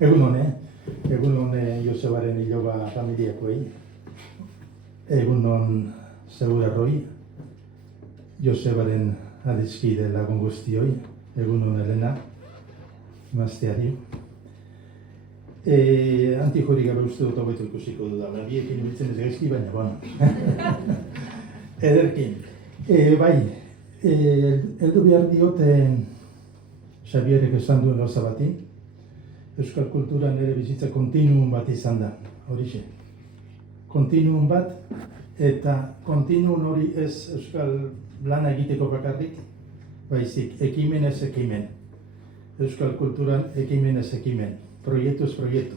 Egun hone Josebaren iloba familiakoei, egun hon Segurarroi, Josebaren adiskide lagun guztioi, egun hon Elena, mazteari. Antijorik gabe uste dut hobeto ikusiko dudala, biekin ibiltzen ez gaizki, baina, bueno. Ederkin. Heldu behar diote Xabierek esan duen gauza bati, euskal kulturan ere bizitza kontinuum bat izan da, horixe. Kontinuum bat, eta kontinuum hori ez euskal lana egiteko bakarrik, baizik, ekimen ez ekimen. Euskal kulturan ekimen ez ekimen, proiektu ez proiektu.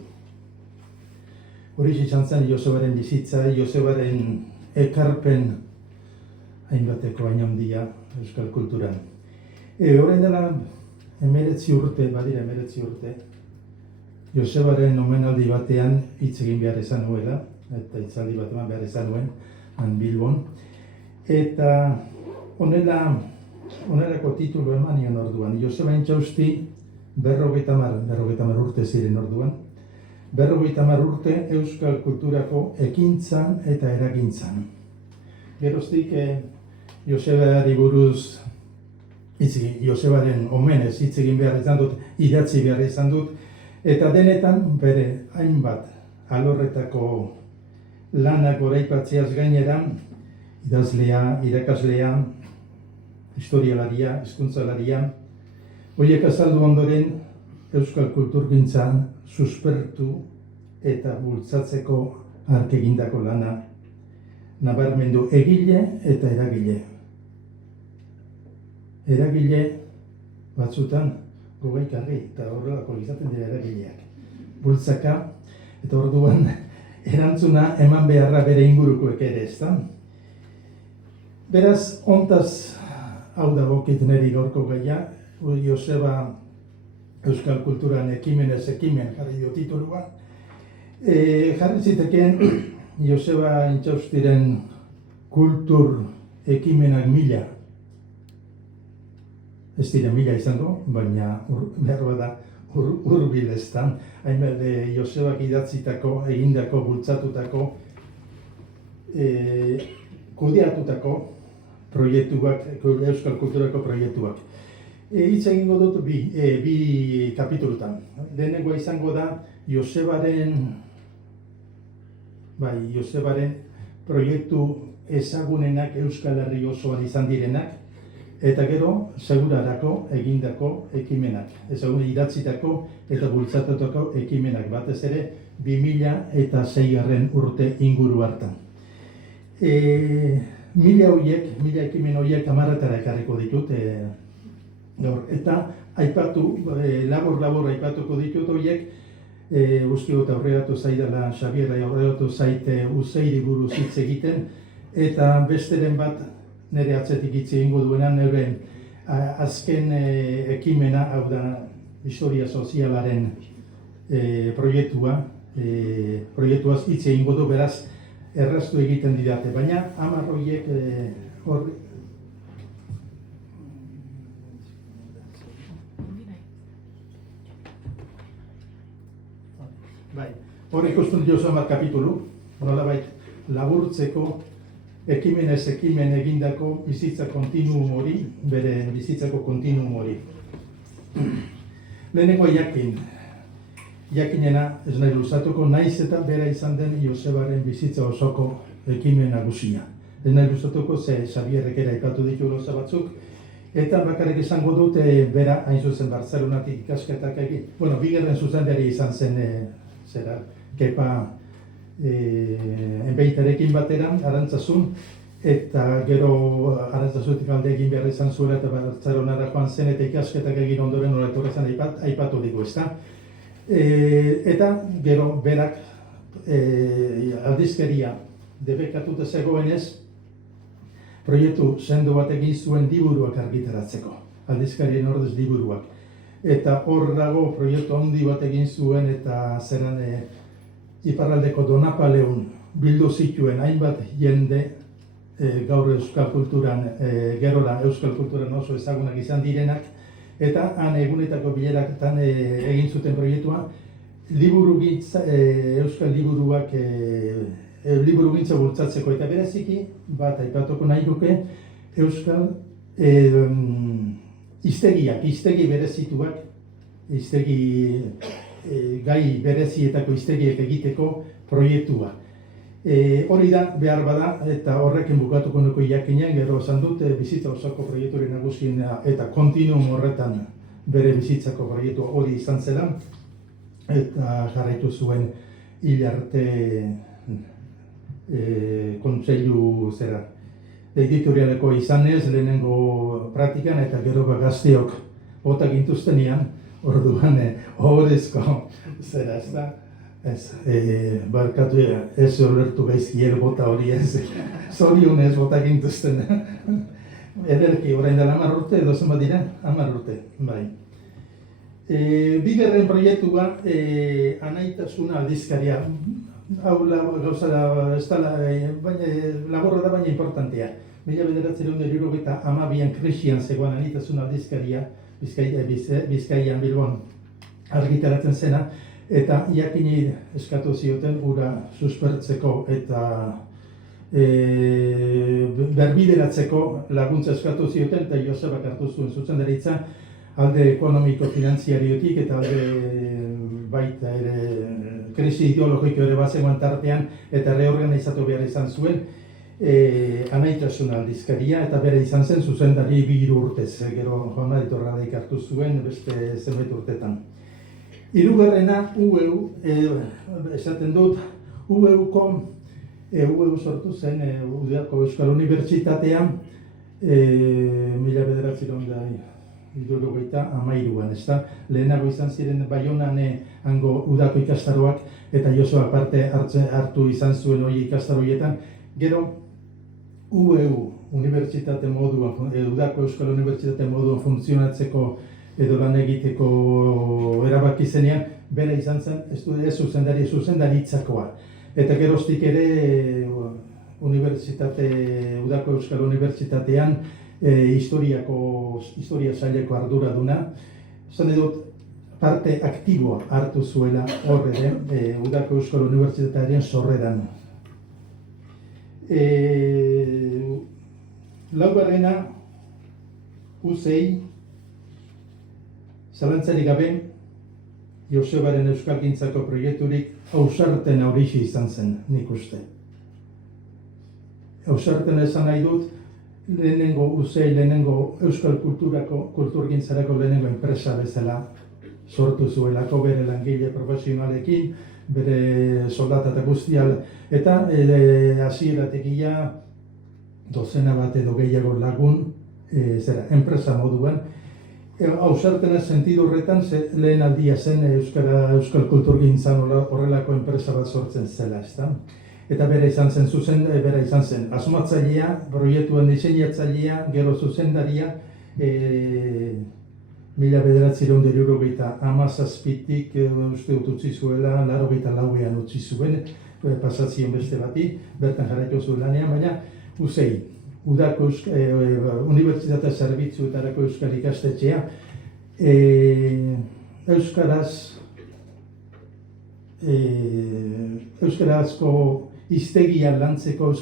Horixe izan zen Josebaren bizitza, Josebaren ekarpen hainbateko hain handia euskal kulturan. Horrein dela 19 urte, badira 19 urte, Josebaren omenaldi batean hitz egin behar izan nuela, eta hitzaldi bat eman behar izan nuen, han Bilbon. Eta onelako titulu eman nion orduan. Joseba Intxausti 50 urte ziren orduan. 50 urte euskal kulturako ekintzan eta eragintzan. Geroztik Josebari buruz Josebaren omenez hitz egin behar izan dut, idatzi behar izan dut, eta denetan bere hainbat alorretako lanak goraipatzeaz gainera, idazlea, irakaslea, historialaria, hizkuntzalaria, horiek azaldu ondoren euskal kulturgintzan suspertu eta bultzatzeko hark egindako lana nabarmendu egile eta eragile. Eragile batzutan gogaikarri eta horrelako izaten dira eragileak. Bultzaka eta orduan erantzuna eman beharra bere ingurukoek ere, ezta? Beraz, hontaz hau dagokit niri gaurko gaia, Joseba euskal kulturan ekimenez ekimen jarri dio titulua. Jarri zitekeen Joseba Intxaustiren kultur ekimenak 1000. Ez dira 1000 izango, baina behar da hurbil eztan. Hainbat Josebak idatzitako, egindako, bultzatutako, kudeatutako proiektuak, euskal kulturako proiektuak. Hitz egingo dut bi kapitulutan. Lehenengoa izango da Josebaren proiektu ezagunenak Euskal Herri osoan izan direnak, eta gero Segurarako egindako ekimenak, ezagune idatzitako eta bultzatutako ekimenak, batez ere 2006 urte inguru hartan. 1000 ekimen horiek 10 ekarriko ditut, eta aipatu, labor aipatuko ditut horiek, uste dut aurreratu zaidala Xabierra, aurreratu zaite Uzeiri buruz hitz egiten, eta besteren bat nire atzetik hitz egingo duena, nire azken ekimena, hau da historia sozialaren proiektuaz hitz egingo du, beraz erraztu egiten didate, baina 10 horiek hor ikusten diozu 10 kapitulu, nolabait laburtzeko ekimenez ekimen egindako bizitza kontinuum hori, bere bizitzako kontinuum hori. Lehenengo jakinena ez nahi luzatuko, naiz eta bera izan den Josebaren bizitza osoko ekimen nagusia. Ez nahi luzatuko, ze Xabierrek ere aipatu ditu gauza batzuk, eta bakarrik izango dute bera hain zuzen Bartzelonatik ikasketak egin. Bueno, bigarren zuzendari izan zen Kepa enbeitarekin bateran, Arantzasun, eta gero Arantzazutik alde egin behar izan zuela eta Bartzelonara joan zen eta ikasketak egin ondoren horretu zen aipatu digu, ezta? Eta gero berak aldizkeria debekatuta zegoenez, proiektu sendo bat egin zuen liburuak argitaratzeko, aldizkarien ordez liburuak. Eta hor dago proiektu handi bat egin zuen eta zeran iparraldeko Donapaleun bildu zituen hainbat jende gaur euskal kulturan, gerora euskal kulturan oso ezagunak izan direnak, eta han egunetako bileraketan egin zuten proiektua, Euskal liburuak liburugintza bultzatzeko eta bereziki, bat aipatuko nahi duke, Euskal hiztegi berezituak, gai berezietako hiztegiek egiteko proiektua. Hori da, behar bada, eta horrekin bukatuko nuko jakinen, gero esan dut, bizitza osako proiektuaren nagusiena eta kontinuum horretan bere bizitzako proiektua hori izan zela, eta jarraitu zuen hil arte kontseilu editorialeko izanez, lehenengo praktikan eta gero gazteok bota gintuztenean, orduan ohorezko zera, ez da? Barkatu ez ulertu gaizkiel bota hori ez, zorionez bota gintuzten. Ederki, orain dela 10 urte, edo zenbat dira? 10 urte, bai. Bigarren proiektua anaitasuna aldizkaria. Hau gauza da, ez da, laborra da baina importantea. 1972an krisian zegoen anaitasuna aldizkaria, Bizkaian Bilbon argitaratzen zena, eta jakinei eskatu zioten ura suspertzeko eta berbideratzeko laguntza eskatu zioten, eta Josebak hartu zuen zuzendaritza alde ekonomiko-finantziariotik eta alde baita ere krisi ideologiko ere bazegoen tartean eta reorganizatu behar izan zuen anaitasuna aldizkaria eta bere izan zen zuzendari 3 urtez, gero Juan Aritorraldeik hartu zuen beste zenbait urtetan. Hirugarrena UEU, esaten dut, UEU sortu zen Udako Euskal Unibertsitatean 1983an, ez da? Lehenago izan ziren Baionan hango Udako ikastaroak eta Josuak parte hartu izan zuen hori ikastaroietan. Gero UEU Unibertsitate moduan, Udako Euskal Unibertsitate moduan funtzionatzeko edo lan egiteko erabaki zenean, bera izan zen, ez zuzendaritzakoa. Eta geroztik ere Udako Euskal Unibertsitatean historia saileko arduraduna. Zan edut, parte aktiboa hartu zuela horre, Udako Euskal Unibertsitatearen sorreran. Laugarrena, UCI, zalantzarik gabe, Josebaren euskalgintzako proiekturik ausarten horixe izan zen, nik uste. Ausarten esan nahi dut, lehenengo euskal kulturgintzarako lehenengo enpresa bezala sortu zuelako bere langile profesionalekin, bere soldata eta guztial, eta hasieratik ia dozena bat edo gehiago lagun, enpresa moduan. Ausartena sentidu horretan, lehen aldia zen euskal kulturgintzan horrelako enpresa bat sortzen zela, ezta? Eta bera izan zen asmatzailea, proiektuen diseinatzailea, gero zuzendaria, 1977tik uste dut utzi zuela, 84an utzi zuen, pasatzion beste bati, bertan jarraitu zuen lanean, baina UCI, Udako Unibertsitate Zerbitzuetarako Euskal Ikastetxea, euskarazko hiztegia lantzeko,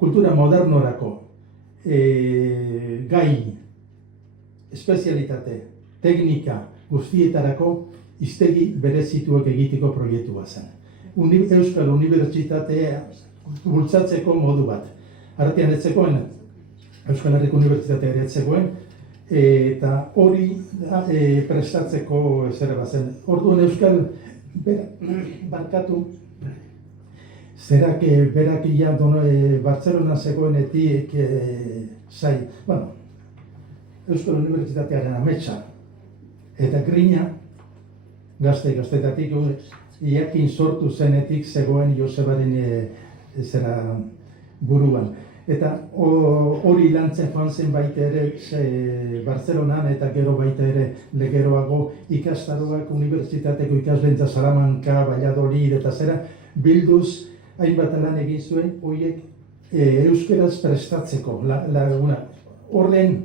kultura modernorako gai, espezialitate, teknika, guztietarako hiztegi berezituak egiteko proiektua zen. Euskal Unibertsitatea bultzatzeko modu bat. Artean ez zegoen, Euskal Herriko Unibertsitatea ere ez zegoen, eta hori prestatzeko zera bazen. Orduan Euskal barkatu, zerak berak ia Bartzelona zegoenetik Euskal Unibertsitatearen ametsa eta grina, gaztetatik, iakin sortu zenetik zegoen Josebaren buruan. Eta hori lantzen joan zen baita ere Bartzelonan eta gero baita ere legeroago ikastaroak unibertsitateko ikaslentza Salamanca, Valladolid eta zera bilduz hainbat lan egin zuen horiek euskeraz prestatzeko laguna. Horren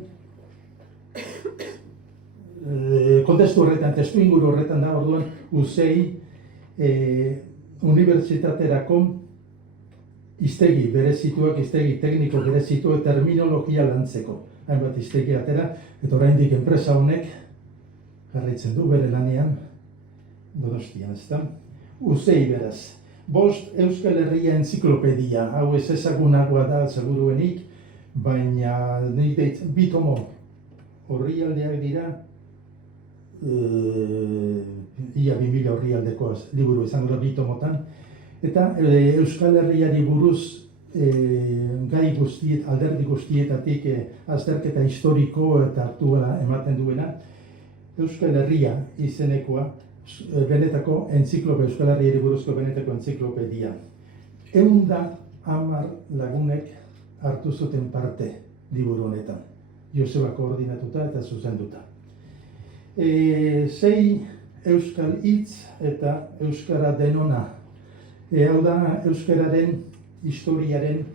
kontestu horretan, testu inguru horretan da, orduan UCEI unibertsitaterako hiztegi berezituak, hiztegi tekniko berezituak terminologia lantzeko. Hainbat hiztegi atera, eta oraindik enpresa honek jarraitzen du bere lanean Donostian, ezta? UCEI beraz. 5 Euskal Herria entziklopedia, hau ez ezagunagoa da seguruenik, baina bi tomo orrialdeak dira, ia 2000 orrialdeko liburu izango da bi tomotan, eta Euskal Herriari buruz gai alderdi guztietatik azterketa historiko eta aktuala ematen duena, Euskal Herria izenekoa, benetako Euskal Herriari buruzko benetako entziklopedia. 110 lagunek hartu zuten parte liburu honetan, Joseba koordinatuta eta zuzenduta. 6 euskal hitz eta euskara denona. Hau da, euskararen historiaren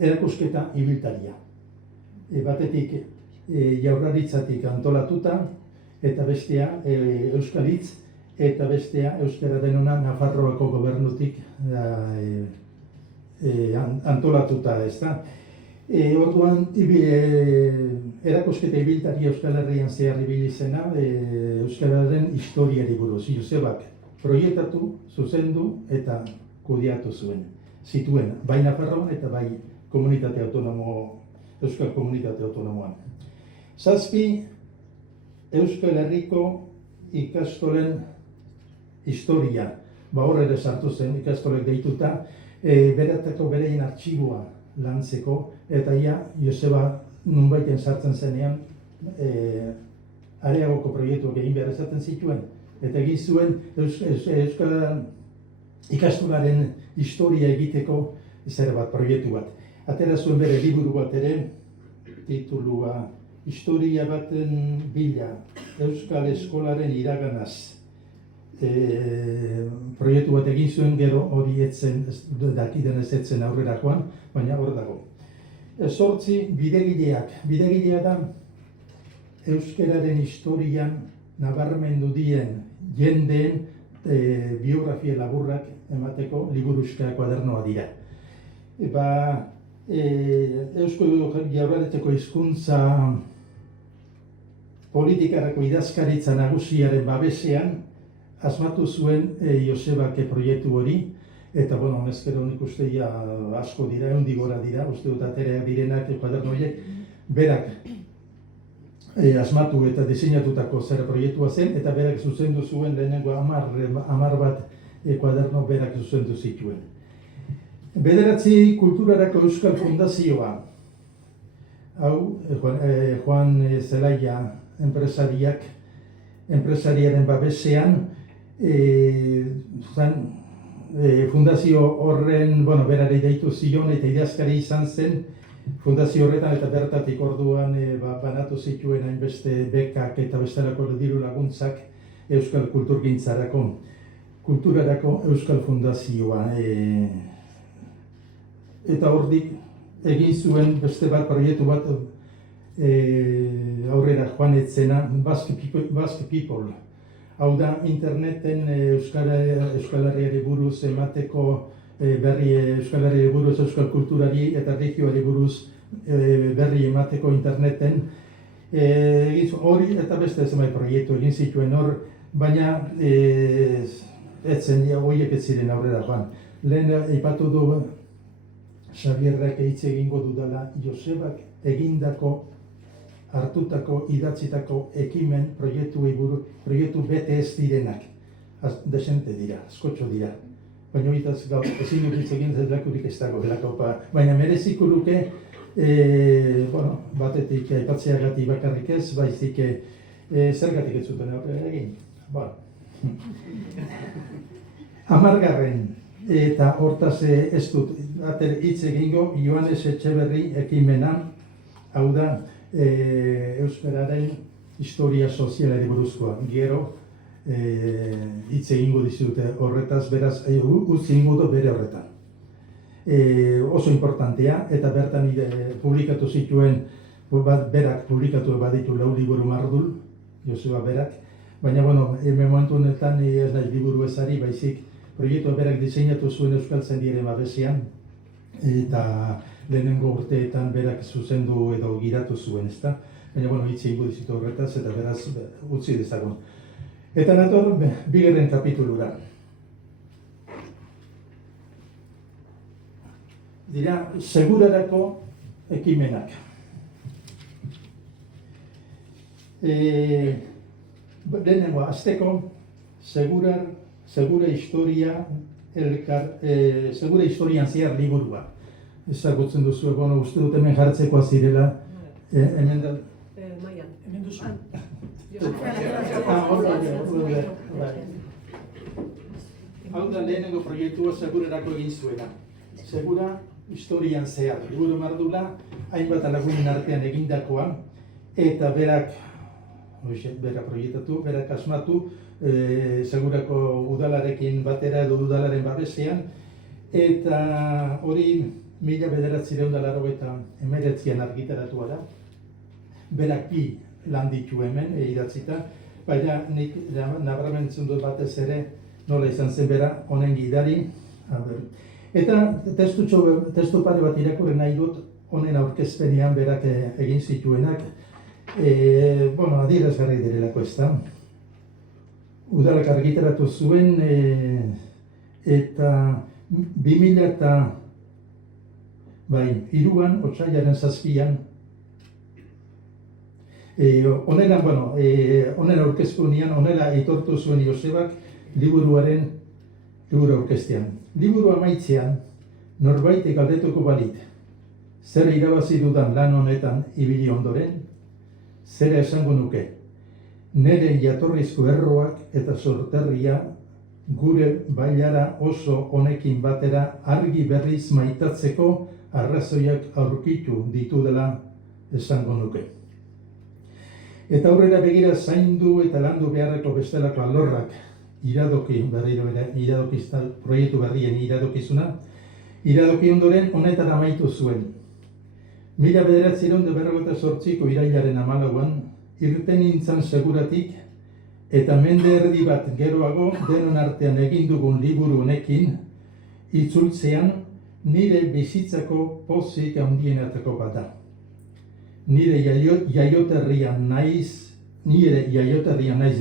erakusketa ibiltaria. Batetik Jaurlaritzatik antolatuta, eta bestea euskal hitz, eta bestea euskara denona Nafarroako gobernutik antolatuta, ezta. Orduan, erakusketa ibiltaria Euskal Herrian zehar ibili zena euskararen historiari buruz. Josebak proiektatu, zuzendu eta kudeatu zituen, bai Nafarroan eta bai Euskal Komunitate Autonomoan. 7 Euskal Herriko ikastolen historia, hor ere sartu zen ikastolek deituta, bereien artxiboa lantzeko, eta Joseba nunbaiten sartzen zenean areagoko proiektuak egin behar esaten zituen, eta egin zuen Euskal ikastolaren historia egiteko zer bat, proiektu bat. Atera zuen bere liburu bat ere, titulua Historia baten bila, Euskal Eskolaren iraganaz. Proiektu bat egin zuen, gero hori etzen, dakiden ez etzen aurrera joan, baina hor dago. 8 bidegileak. Bidegilea da euskararen historian nabarmendu dien jendeen biografia laburrak emateko liburuxka kuadernoa dira. Eusko Jaurlaritzako hizkuntza politikarako idazkaritza nagusiaren babesean asmatu zuen Josebak proiektu hori, eta honezkero nik uste asko dira, 100 gora dira, uste dut atereak direnak kuaderno horiek, berak asmatu eta diseinatutako zer proiektua zen, eta berak zuzendu zuen lehenengo 10 bat kuaderno berak zuzendu zituen. 9 Kulturarako Euskal Fundazioa. Hau, Juan Zelaia enpresariaren babesean, fundazio horren, berari deitu zion eta idazkari izan zen, fundazio horretan eta bertatik orduan banatu zituen hainbeste bekak eta bestelako diru laguntzak Euskal Kulturgintzarako, Kulturarako Euskal Fundazioa. Eta hordik egin zuen beste bat proiektu bat aurrera joan etzena, Basque People. Hau da, interneten Euskal Herriari buruz emateko berri, Euskal Herriari buruz, Euskal Kulturari eta regioari buruz berri emateko interneten. Hori eta beste zenbait proiektu egin zituen hor, baina etzen horiek ez ziren aurrera joan. Lehen aipatu du Xabierrak hitz egingo dudala Josebak egindako, hartutako, idatzitako ekimen proiektu bete ez direnak. Desente dira, askotxo dira. Baina horietaz gaur ezin dut hitz egin zelakurik ez dago delako, baina mereziko luke, batetik aipatzeagatik bakarrik ez, baizik zergatik ez zuten aurrera egin. 10. Eta hortaz ez dut hitz egingo Joanes Etxeberri ekimenan, hau da euskararen historia sozialari buruzkoa. Gero hitz egingo dizute horretaz, beraz utzi egingo dut bere horretan. oso importantea, eta bertan publikatu zituen, berak publikatu baditu 4 liburu mardul, Joseba berak, baina, bueno, momentu honetan ez naiz liburu ezari, baizik proiektua berak diseinatu zuen Euskaltzaindiaren babesean, eta lehenengo urteetan berak zuzendu edo giratu zuen, ezta? Baina, bueno, hitz egingo dizitu horretaz, eta beraz utzi dezagun. Eta nator, bigarren kapitulura. Dira, segurarako ekimenak. Lehenengo, azteko, segura historian zehar liburua. Ezagutzen duzu, bueno, uste dut hemen jartzekoa zirela, hemen da... Maian. Hemen duzu. Hau da lehenengo proiektua segurarako egin zuena. Segura historian zehar, liburu mardula, hainbat lagunen artean egindakoa, eta berak proiektatu, berak asmatu, segurako udalarekin batera edo udalaren babesean, eta hori 1989an argitaratua da. Berak bi lan ditu hemen idatzita, baina nik nabarmentzen dut batez ere nola izan zen bera honen gidari. Eta testu pare bat irakurri nahi dut honen aurkezpenean berak egin zituenak, adierazgarri direlako ez da. Udalak argitaratu zuen eta 2003an, otsailaren 7an, honen aurkezpenean, honela aitortu zuen Josebak liburu aurkeztean. Liburu amaitzean, norbaitek galdetuko balit, zer irabazi dudan lan honetan ibili ondoren, zera esango nuke, nire jatorrizko erroak eta sorterria gure bailara oso honekin batera argi berriz maitatzeko arrazoiak aurkitu ditudela esango nuke. Eta aurrera begira zaindu eta landu beharreko bestelako alorrak iradoki proiektu berrien iradokizuna, iradoki ondoren honetara amaitu zuen. 1958ko irailaren 14an, irten nintzen seguratik, eta mende erdi bat geroago denon artean egin dugun liburu honekin, itzultzean nire bizitzako pozik handienetako bat da. Nire jaioterrian naiz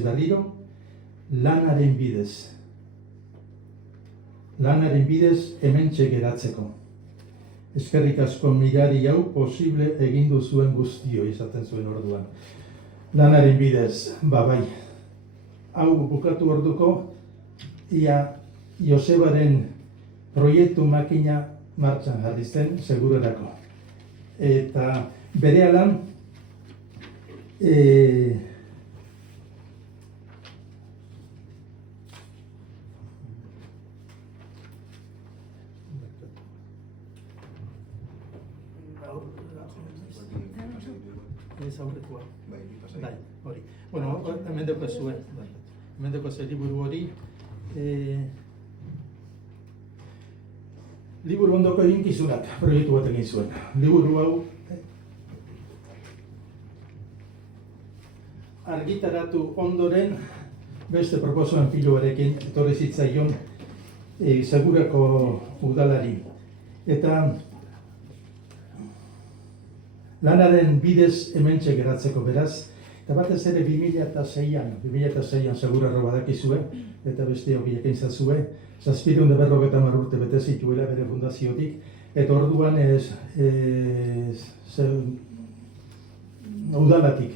berriro, lanaren bidez. Lanaren bidez hementxe geratzeko. Eskerrik asko mirari hau posible egin duzuen guztio izaten zuen orduan. Lanaren bidez, bai. Hau bukatu orduko, ia Josebaren proiektu makina martxan jarri zen segurarako. Eta berehala aurrekoa. Bai, hori. Bueno, hemen daukazue. Hemen daukazue liburu hori. Liburu ondoko eginkizunak proiektu bat egin zuen. Liburu hau argitaratu ondoren beste proposamen piloarekin etorri zitzaion segurako udalari. Eta lanaren bidez hementxe geratzeko beraz, eta batez ere 2006an segurarro badakizue, eta beste hokiak eintzazue, 750 urte bete zituela bere fundaziotik, eta orduan udalatik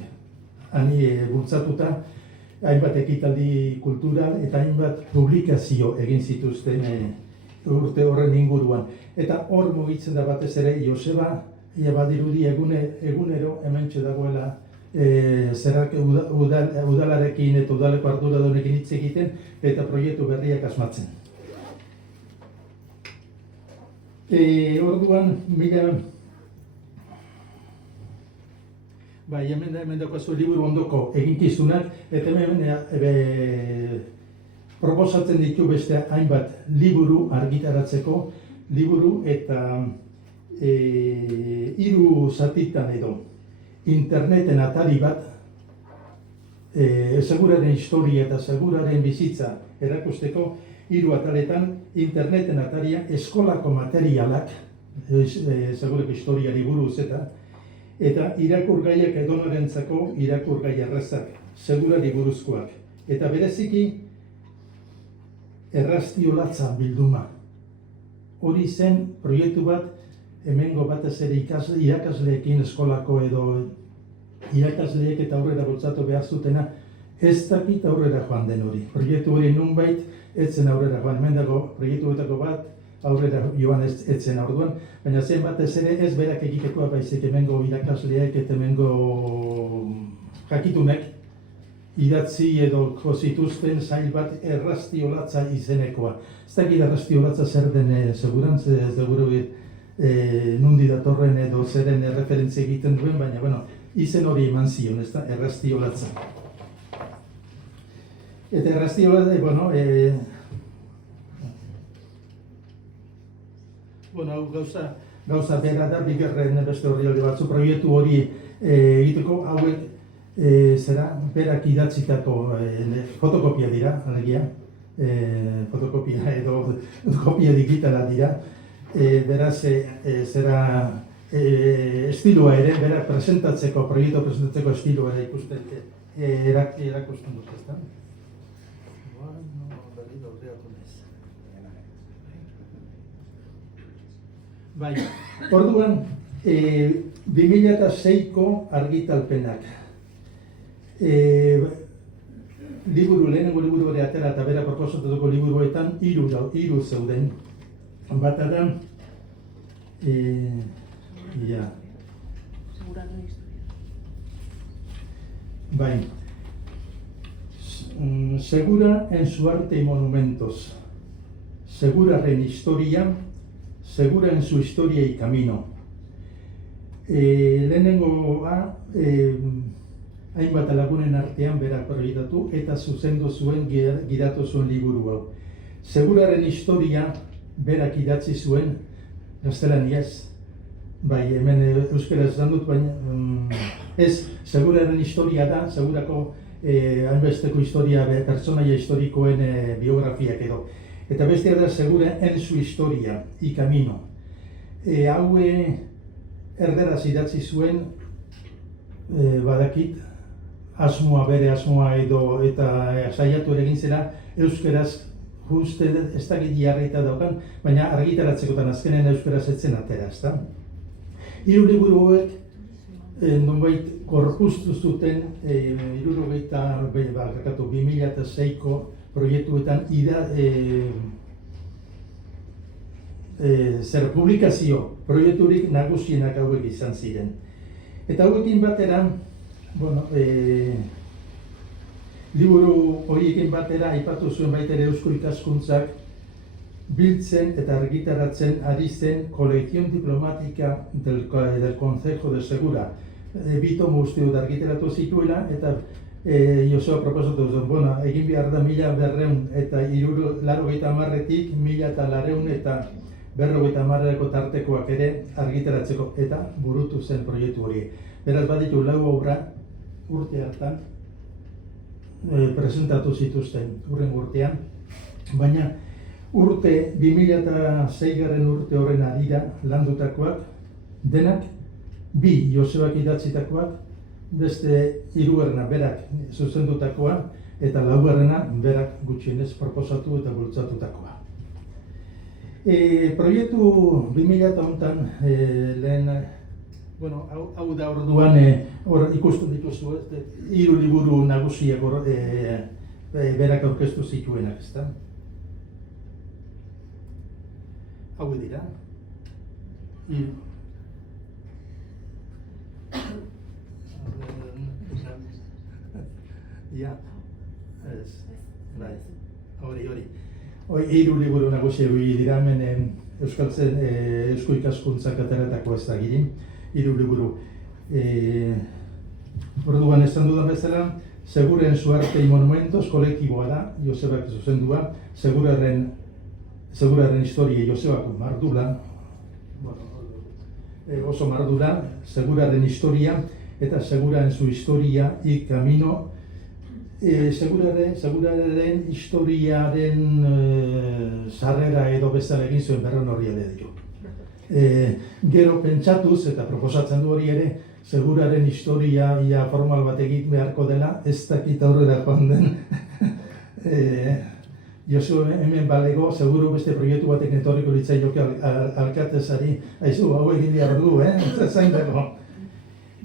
ani bultzatuta, hainbat ekitaldi kultural eta hainbat publikazio egin zituzten urte horren inguruan. Eta hor mugitzen da batez ere Joseba, badirudi egunero hementxe dagoela udalarekin eta udaleko arduradunekin hitz egiten eta proiektu berriak asmatzen. Orduan, hemen daukazu liburu ondoko eginkizunak, eta hemen proposatzen ditu beste hainbat liburu argitaratzeko liburu eta 3 zatitan edo interneten atari bat seguraren historia eta seguraren bizitza erakusteko 3 ataletan interneten ataria eskolako materialak segureko historiari buruz eta irakurgaiak edonorentzako irakurgai errazak, segurari buruzkoak. Eta bereziki errastiolatza bilduma. Hori zen proiektu bat hemengo batez ere irakasleekin eskolako edo irakasleek eta aurrera bultzatu behar zutena ez dakit aurrera joan den hori. Proiektu hori nunbait etzen aurrera joan, hemen dago proiektuetako bat aurrera joan etzen orduan, baina zen batez ere ez berak egitekoa baizik hemengo irakasleek eta hemengo jakitunek idatzi edo zituzten sail bat errastiolatza izenekoa. Ez dakit errastiolatza zer den segurantz, ez dugu nundi datorren edo zeren referentzia egiten duen, baina izen hori eman zion, ez da, errastiolatza. Eta errastiolatza, hau gauza bera da, bigarren beste horri batzu proiektu hori egiteko, hauek zera berak idatzitako fotokopia dira, alegia, fotokopia edo kopia digitala dira, beraz zera estiloa ere, berak presentatzeko, proiektu presentatzeko estiloa ere erakusten dut, ez da? Bai, orduan, 2006ko argitalpenak. Lehenengo liburu hori atera eta bera proposatuko liburuetan 3 zeuden. Bata da, bai, Segura en su arte y monumentos, Seguraren historia, Segura en su historia y camino. Lehenengoa, hainbat lagunen artean berak proiektatu eta zuzendu zuen gidatu zuen liburu hau. Seguraren historia berak idatzi zuen gaztelaniaz. Bai, hemen euskaraz esan dut, baina ez, Seguraren historia da, Segurako hainbesteko historia, pertsonaia historikoen biografiak edo. Eta bestea da Segura en su historia y camino. Hau erderaz idatzi zuen, badakit, bere asmoa edo eta saiatu ere egin zera euskaraz juste ez dakit jarrita daukan, baina argitaratzekotan azkenen euskaraz etzen atera, ezta? 3 liburu hauek nonbait gorpuztu zuten 2006ko proiektuetan zer publikazio proiekturik nagusienak hauek izan ziren. Eta hauekin batera, liburu horiekin batera aipatu zuen baita ere Eusko Ikaskuntzak biltzen eta argitaratzen ari zen Colección Diplomática del Concejo de Segura. Bi tomo uste dut argitaratu zituela eta Joseba proposatu zuen, egin behar da 1200 eta 390-tik 1200 eta 450 tartekoak ere argitaratzeko eta burutu zen proiektu hori. Beraz baditu 4 obra urte hartan presentatu zituzten urrengo urtean, baina 2006 urte horren arira landutakoak denak 2 Josebak idatzitakoak, beste 3 berak zuzendutakoa eta 4 berak gutxienez proposatu eta bultzatutakoa. Proiektu 2000 lehen, hau da orduan ikusten dituzu, 3 liburu nagusiak berak aurkeztu zituenak, ezta? Hau dira. Ja, ez, bai, hori. 3 liburu nagusiak dira hemen Eusko Ikaskuntzak ateratako ez da girin, 3 liburu. Orduan esan dudan bezala, Segura en su arte y monumentos kolektiboa da, Josebak zuzendua, Seguraren Seguraren historia Josebako mardula, oso mardula, seguraren historia, eta seguraren zu historia y camino, seguraren historiaren sarrera edo bezala egin zuen berron horri ditu. Gero pentsatuz eta proposatzen du hori ere, seguraren historia ia formal bat egin beharko dela, ez dakit aurrera joan den. Josu hemen balego, seguro beste proiektu batek etorriko litzaioke alkatezari, aizu, hau egin behar du, zain dago.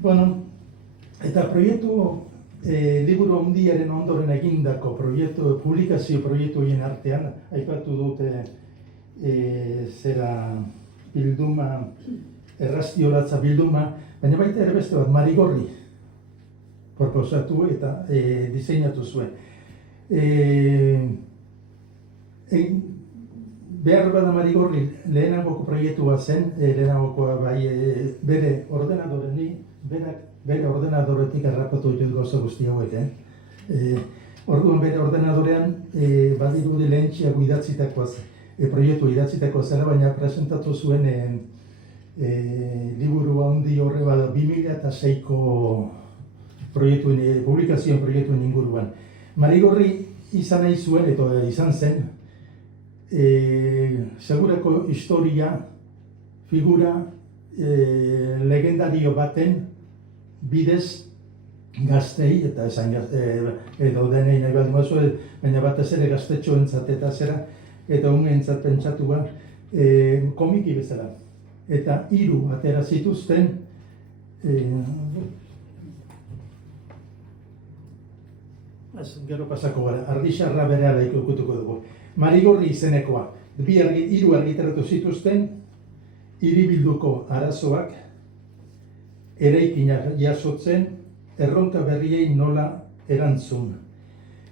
Bueno, eta proiektu, liburu handiaren ondoren egindako proiektu, publikazio proiektuien artean, aipatu dute zera bilduma, errastiolatza bilduma, baina baita ere beste bat, Marigorri proposatu eta diseinatu zuen. Behar bada Marigorri lehenagoko proiektua zen, lehenagokoa bai bere ordenadoretik harrapatu ditut gauza guzti hauek. Orduan bere ordenadorean badirudi lehentxiago idatzitakoaz, proiektua idatzitakoa zela, baina presentatu zuen liburu handi horre bada 2006ko publikazioen proiektuen inguruan. Marigorri izan nahi zuen, eta izan zen, segurako historia, figura, legendario baten bidez gaztei, eta esan edo denei nahi baldin bazu, baina batez ere gaztetxoentzat eta zera, eta umeentzat pentsatua, komiki bezala. Eta 3 atera zituzten, gero pasako gara, Ardixarra berehala ikutuko dugu. Marigorri izenekoa, 3 argitaratu zituzten, hiribilduko arazoak, eraikinak jasotzen, erronka berriei nola erantzun.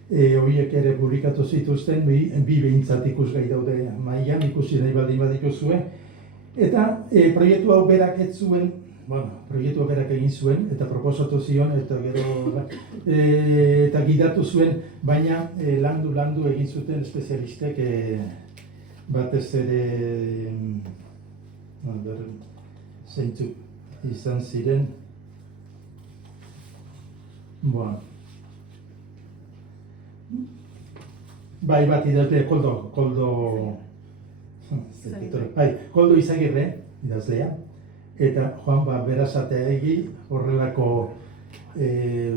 Horiek ere publikatu zituzten, bi behintzat ikusgai daude mailan, ikusi nahi baldin badituzue. Eta proiektu hau berak ez zuen, proiektua berak egin zuen, eta proposatu zion, eta gero eta gidatu zuen, baina landu egin zuten espezialistek batez ere zeintzuk izan ziren. Bai, bat idazle, Koldo Izagirre idazlea, eta Juan Berasategui horrelako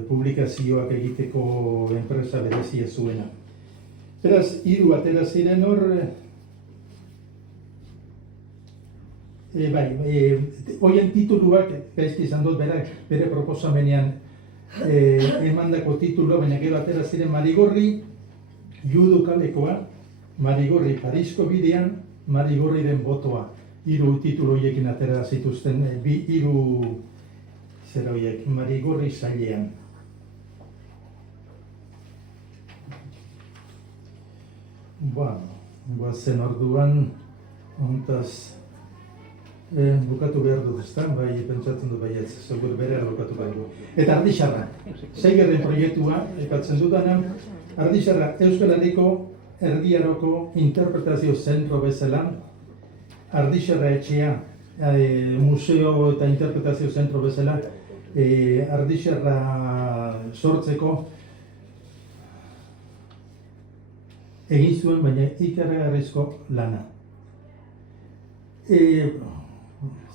publikazioak egiteko enpresa berezia zuena. Beraz, 3 atera ziren hor, horien tituluak, gaizki izan dut bere proposamenean emandako titulua, baina gero atera ziren Marigorri, Judu kalekoa, Marigorri Parisko bidean, Marigorriren botoa. 3 titulu horiekin atera zituzten, 3 zera horiek, Marigorri sailean. Guazen orduan, ontaz, bukatu behar dut ezta, bai, pentsatzen dut baietz, segur berean bukatu behar dut. Eta Ardixarra, 6. proiektua, epatzen dudanan, Ardixarra Euskal Herriko Erdi-Aroko interpretazio zentro bezala, Ardixarra etxea, museo eta interpretazio zentro bezala, Ardixarra sortzeko egin zuen, baina ikaragarrizko lana.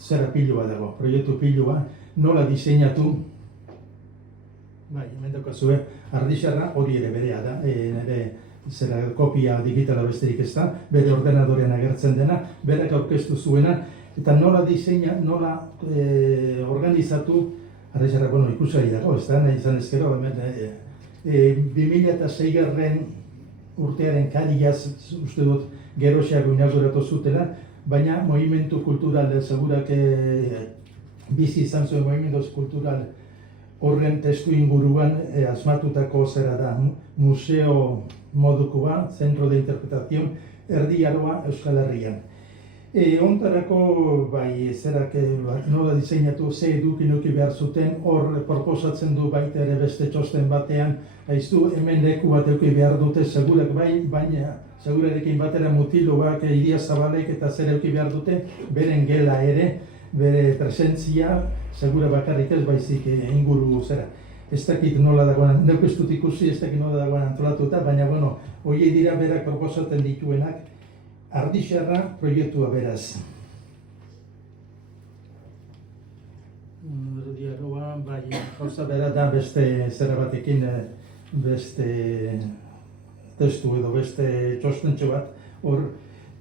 Zera pilua dago, proiektu pilua, nola diseinatu, bai, hemen daukazue, Ardixarra hori ere berea da, nire zera kopia digitala besterik ez da, bere ordenadorean agertzen dena, berak aurkeztu zuena, eta nola diseina, nola organizatu, Ardixarra, ikusgai dago, ez da, nahi izan ezkero, 2006 urtearen kariaz, uste dut, geroxeago inauguratu zutela, baina movimentu kultural, segurak bizi izan zuen movimentu kultural horren testu inguruan asmatutako zera da, museo modukoa, Centro de Interpretación, Erdi-Aroa Euskal Herrian. Ontarako, bai, nola diseinatu ze eduki behar zuten, hor proposatzen du baita ere beste txosten batean, haiztu hemen leku bat eduki behar dute segurak bai, baina segurarekin batera mutiloak, Iria Zabalek eta zer eduki behar dute, beren gela ere, bere presentzia, segura bakarrik ez baizik inguru zera. Ez dakit nola dagoen, neuk ez dut ikusi, ez dakit nola dagoen antolatuta, baina, bueno, horiek dira berak proposatzen dituenak, Ardixarra proiektua beraz. Diaroa, bai, gauza bera da beste zera batekin, beste testu edo beste txostentxo bat, hor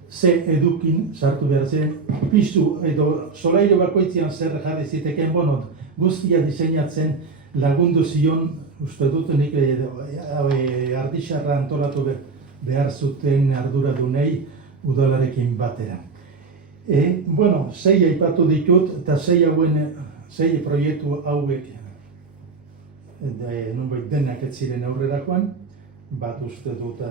ze edukin sartu behar zen, pisu edo solairo bakoitzean zer jarri zitekeen, bueno, guztia diseinatzen lagundu zion, uste dut nik Ardixarra antolatu behar zuten arduradunei, udalarekin batera. Bueno, 6 aipatu ditut, eta 6 proiektu hauek nonbait denak ez ziren aurrerakoan, bat uste dut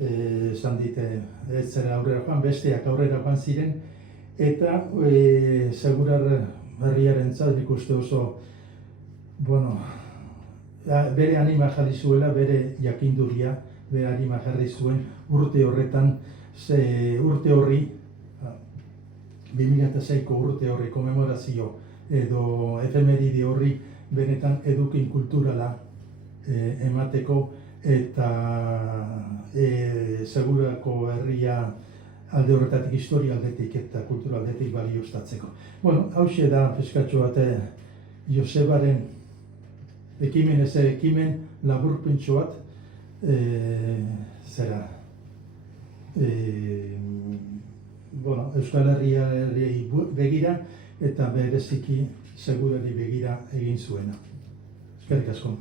esan dite ez zera aurrerakoan, besteak aurrerakoan ziren, eta segurar berriaren nik uste oso, bueno, bere anima jarri zuela, bere jakinduria, bere anima jarri zuen urte horretan, urte horri, 2006ko urte horri komemorazio edo efemeride horri benetan edukin kulturala emateko eta segurako herria alde horretatik, historia aldetik eta kultura aldetik balioztatzeko. Bueno, hauxe da peskatxo bat Josebaren ekimen laburpentxo bat, Euskal Herriari begira eta bereziki segurari begira egin zuena. Eskerrik asko.